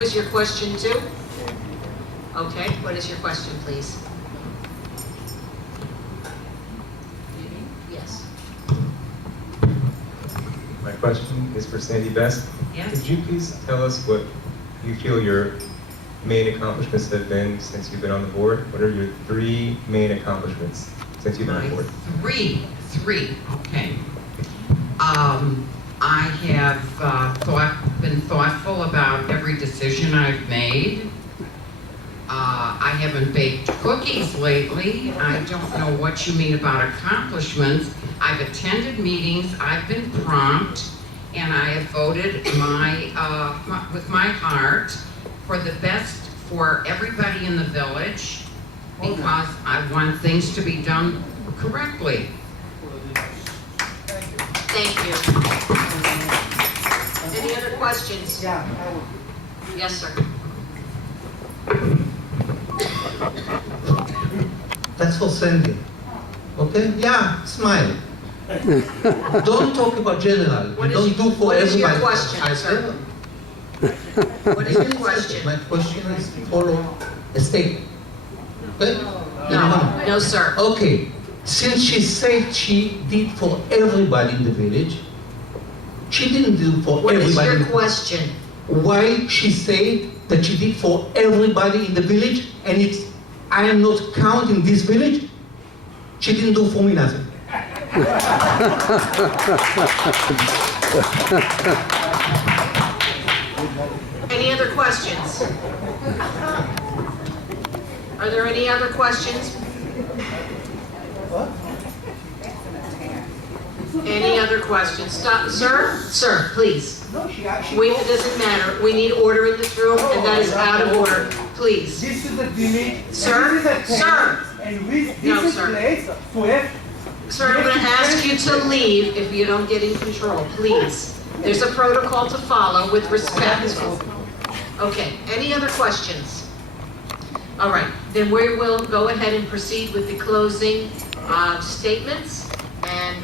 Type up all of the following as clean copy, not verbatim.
Is your question too? Okay, what is your question, please? Yes. My question is for Sandy Best. Yes. Could you please tell us what you feel your main accomplishments have been since you've been on the board? What are your 3 main accomplishments since you've been on the board? Three, okay. I have been thoughtful about every decision I've made. I haven't baked cookies lately. I don't know what you mean about accomplishments. I've attended meetings, I've been prompt, and I have voted with my heart for the best for everybody in the village because I want things to be done correctly. Thank you. Any other questions? Yeah, I will. Yes, sir. That's for Sandy. Okay? Yeah, smile. Don't talk about general. What Don't is- do for what is your everybody. question, I sir? said, What is your question? my question is follow a state. Okay? No, sir. Okay. Since she said she did for everybody in the village, she didn't do for What is everybody. your question? Why she said that she did for everybody in the village and I am not counting this village, she didn't do for me nothing. Any other questions? Are there any other questions? Any other questions? Stop, sir? Sir, please. No, she actually. It doesn't matter. We need order in this room, and that is out of order. Please. This is the village. Sir? This is a tent, Sir? And this No, is sir. place to have. Sir, I'm going to ask you to leave if you don't get in control, please. There's a protocol to follow with respect. Okay, any other questions? All right, then we will go ahead and proceed with the closing statements. And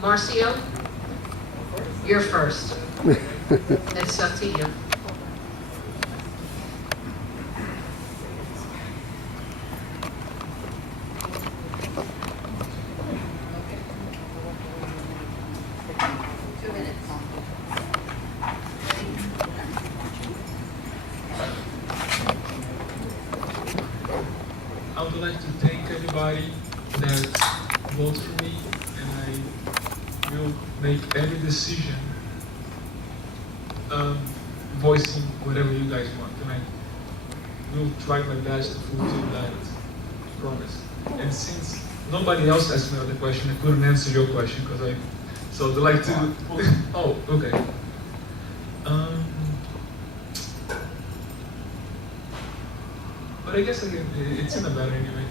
Marcio, you're first. It's up to you. I would like to thank everybody that voted for me, and I will make every decision voicing whatever you guys want, and I will try my best to fulfill that promise. And since nobody else asked me the question, I couldn't answer your question because so I'd like to. Oh, okay. But I guess it's in the matter anyway.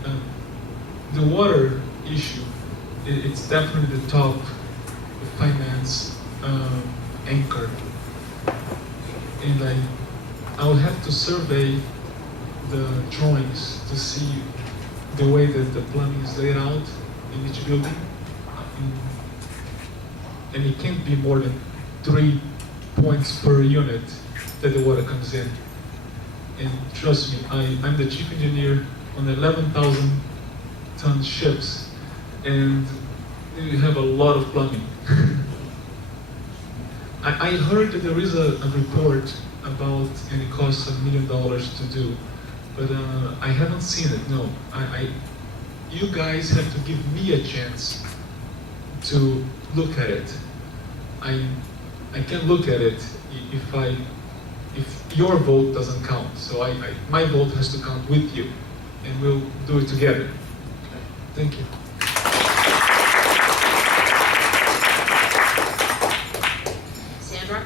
The water issue, it's definitely the top finance anchor. And I will have to survey the drawings to see the way that the plumbing is laid out in each building. And it can't be more than 3 points per unit that the water comes in. And trust me, I'm the chief engineer on 11,000 ton ships, and you have a lot of plumbing. I heard that there is a report about, and it costs $1 million to do, but I haven't seen it, no. You guys have to give me a chance to look at it. I can look at it if your vote doesn't count. So my vote has to count with you, and we'll do it together. Thank you. Sandra?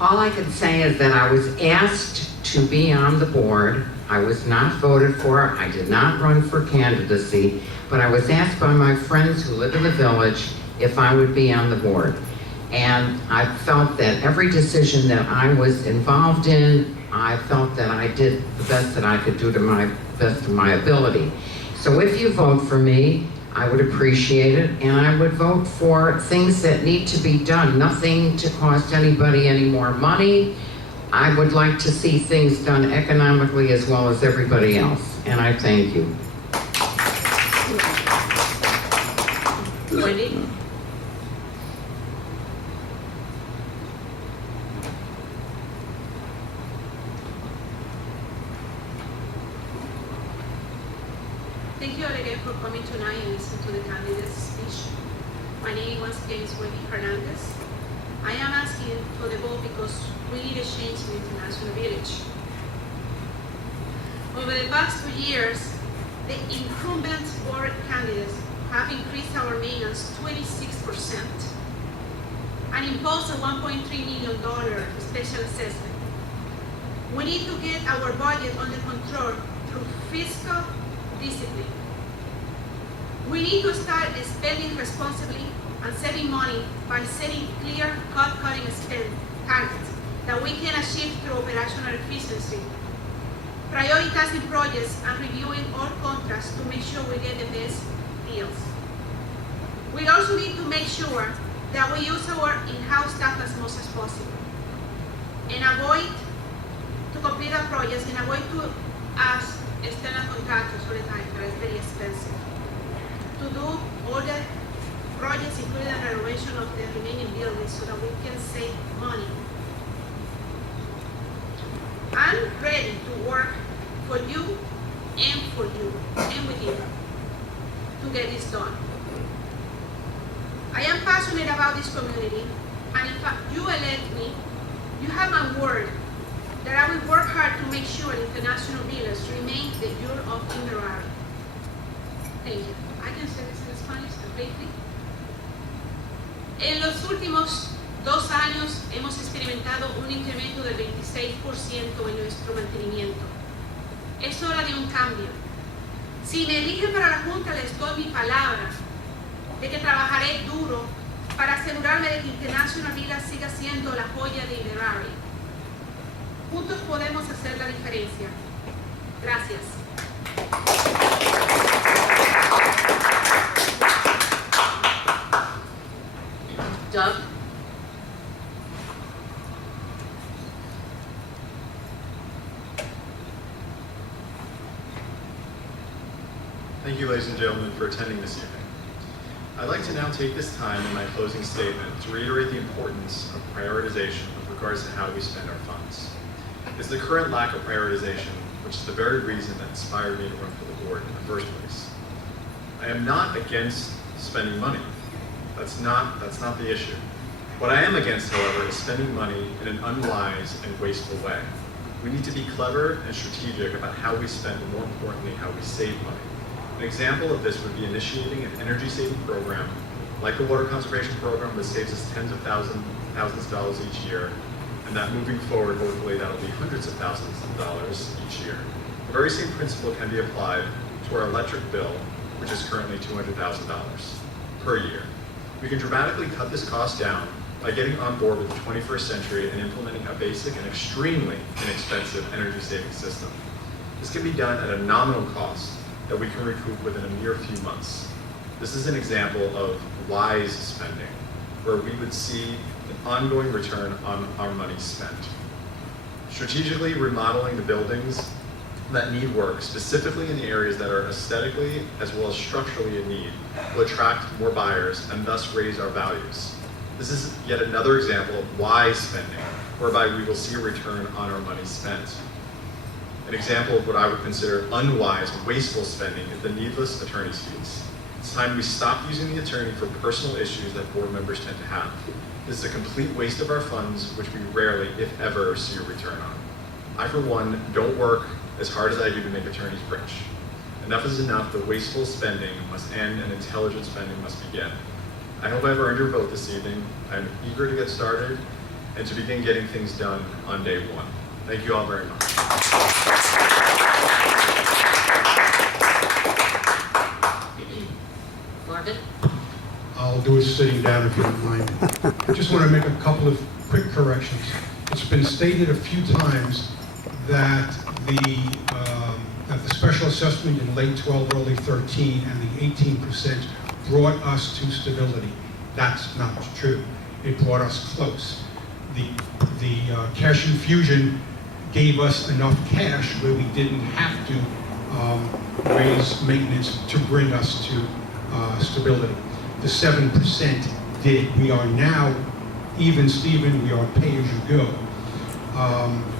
All I can say is that I was asked to be on the board. I was not voted for. I did not run for candidacy, but I was asked by my friends who live in the village if I would be on the board. And I felt that every decision that I was involved in, I felt that I did the best that I could do to my best of my ability. So if you vote for me, I would appreciate it, and I would vote for things that need to be done, nothing to cost anybody any more money. I would like to see things done economically as well as everybody else, and I thank you. Wendy? Thank you all again for coming tonight and listening to the candidate's speech. My name once again is Wendy Hernandez. I am asking for the vote because we need a change in International Village. Over the past 2 years, the incumbent board candidates have increased our maintenance 26% and imposed a $1.3 million special assessment. We need to get our budget under control through fiscal discipline. We need to start spending responsibly and saving money by setting clear cost-cutting spend targets that we can achieve through operational efficiency, prioritizing projects and reviewing all contracts to make sure we get the best deals. We also need to make sure that we use our in-house staff as much as possible and avoid to complete our projects and avoid to ask external contractors all the time, that is very expensive. To do all the projects, including the renovation of the remaining buildings, so that we can save money. I'm ready to work for you and with you to get this done. I am passionate about this community, and if you elect me, you have my word that I will work hard to make sure International Village remains the jewel of Inverrary. Thank you. I can say this in Spanish briefly. En los últimos 2 años hemos experimentado un incremento del 26% en nuestro mantenimiento. Es hora de un cambio. Si me eligen para la Junta, les doy mi palabra de que trabajaré duro para asegurarme de que International Village siga siendo la joya de Inverrary. Juntos podemos hacer la diferencia. Gracias. Doug? Thank you, ladies and gentlemen, for attending this evening. I'd like to now take this time in my closing statement to reiterate the importance of prioritization with regards to how we spend our funds. It's the current lack of prioritization, which is the very reason that inspired me to run for the board in the first place. I am not against spending money. That's not the issue. What I am against, however, is spending money in an unwise and wasteful way. We need to be clever and strategic about how we spend, and more importantly, how we save money. An example of this would be initiating an energy-saving program, like the water conservation program that saves us tens of thousands of dollars each year, and that moving forward, hopefully, that'll be hundreds of thousands of dollars each year. The very same principle can be applied to our electric bill, which is currently $200,000 per year. We can dramatically cut this cost down by getting on board with the 21st century and implementing a basic and extremely inexpensive energy-saving system. This can be done at a nominal cost that we can recoup within a mere few months. This is an example of wise spending, where we would see an ongoing return on our money spent. Strategically remodeling the buildings that need work, specifically in the areas that are aesthetically as well as structurally in need, will attract more buyers and thus raise our values. This is yet another example of wise spending, whereby we will see a return on our money spent. An example of what I would consider unwise, wasteful spending is the needless attorney's fees. It's time we stop using the attorney for personal issues that board members tend to have. This is a complete waste of our funds, which we rarely, if ever, see a return on. I, for one, don't work as hard as I do to make attorneys rich. Enough is enough. The wasteful spending must end and intelligent spending must begin. I hope I've earned your vote this evening. I'm eager to get started and to begin getting things done on day one. Thank you all very much. Marvin? I'll do it sitting down if you don't mind. I just want to make a couple of quick corrections. It's been stated a few times that that the special assessment in late 12, early 13, and the 18% brought us to stability. That's not true. It brought us close. The cash infusion gave us enough cash where we didn't have to raise maintenance to bring us to stability. The 7% did. We are now even Steven, we are pay-as-you-go.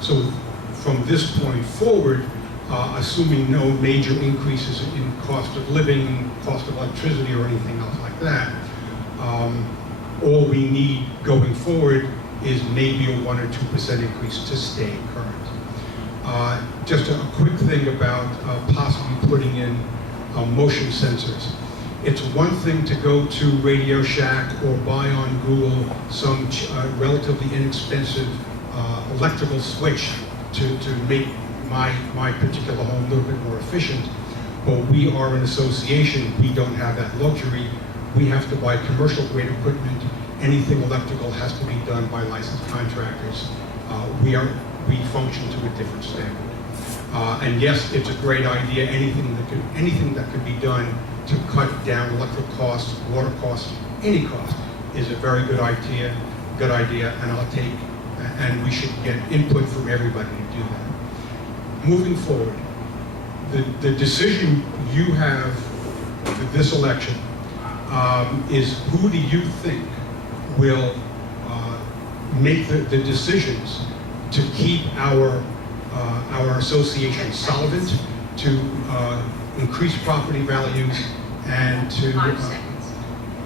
So from this point forward, assuming no major increases in cost of living, cost of electricity, or anything else like that, all we need going forward is maybe a 1 or 2% increase to stay current. Just a quick thing about possibly putting in motion sensors. It's one thing to go to Radio Shack or buy on Google some relatively inexpensive electrical switch to make my particular home a little bit more efficient. But we are an association, we don't have that luxury. We have to buy commercial grade equipment. Anything electrical has to be done by licensed contractors. We function to a different standard. And yes, it's a great idea. Anything that could be done to cut down electric costs, water costs, any cost is a very good idea, and we should get input from everybody to do that. Moving forward, the decision you have for this election is who do you think will make the decisions to keep our association solvent, to increase property values, and to... 5 seconds.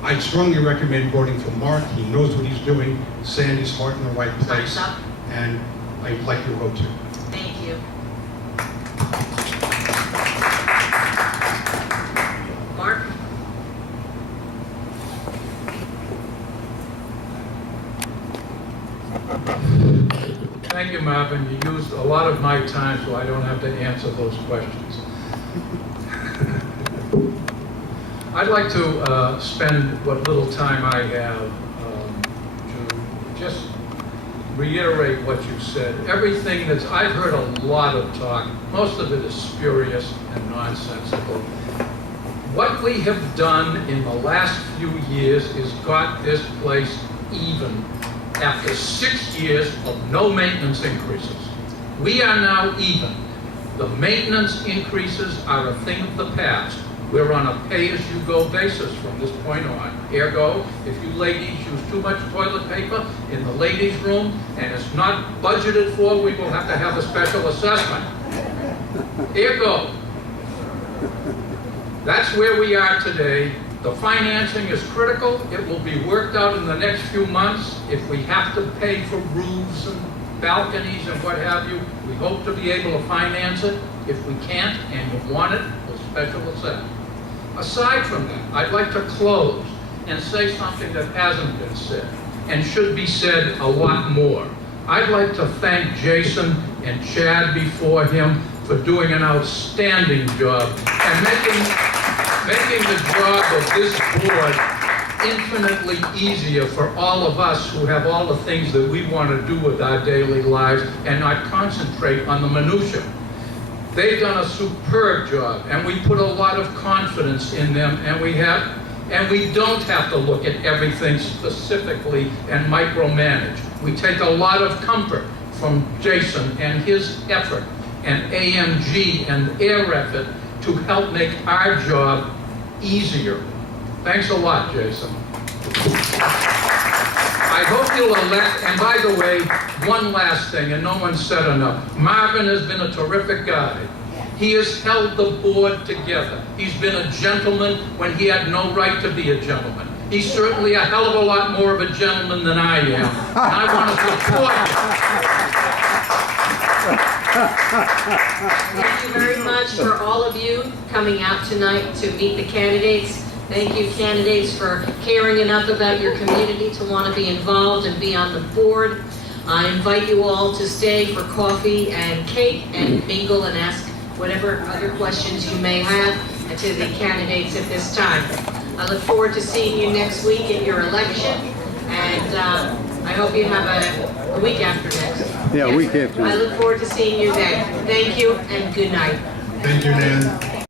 I strongly recommend voting for Mark. He knows what he's doing, set his heart in the right place, Time's up. and I'd like your vote too. Thank you. Mark? Thank you, Marvin. You used a lot of my time, so I don't have to answer those questions. I'd like to spend what little time I have to just reiterate what you said. Everything I've heard a lot of talk, most of it is spurious and nonsensical. What we have done in the last few years is got this place even after 6 years of no maintenance increases. We are now even. The maintenance increases are a thing of the past. We're on a pay-as-you-go basis from this point on. Ergo, if you ladies use too much toilet paper in the ladies' room and it's not budgeted for, we will have to have a special assessment. Ergo, that's where we are today. The financing is critical. It will be worked out in the next few months. If we have to pay for roofs and balconies and what have you, we hope to be able to finance it. If we can't and you want it, we'll special assess. Aside from that, I'd like to close and say something that hasn't been said and should be said a lot more. I'd like to thank Jason and Chad before him for doing an outstanding job and making the job of this board infinitely easier for all of us who have all the things that we want to do with our daily lives and not concentrate on the minutia. They've done a superb job, and we put a lot of confidence in them, and we don't have to look at everything specifically and micromanage. We take a lot of comfort from Jason and his effort, and AMG and their effort to help make our job easier. Thanks a lot, Jason. I hope you'll elect, and by the way, one last thing, and no one said enough. Marvin has been a terrific guy. He has held the board together. He's been a gentleman when he had no right to be a gentleman. He's certainly a hell of a lot more of a gentleman than I am, and I want to support him. Thank you very much for all of you coming out tonight to meet the candidates. Thank you, candidates, for caring enough about your community to want to be involved and be on the board. I invite you all to stay for coffee and cake and mingle and ask whatever other questions you may have to the candidates at this time. I look forward to seeing you next week at your election, and I hope you have a week after next. Yeah, Yes. week after. I look forward to seeing you then. Thank you and good night. Thank you, Nan.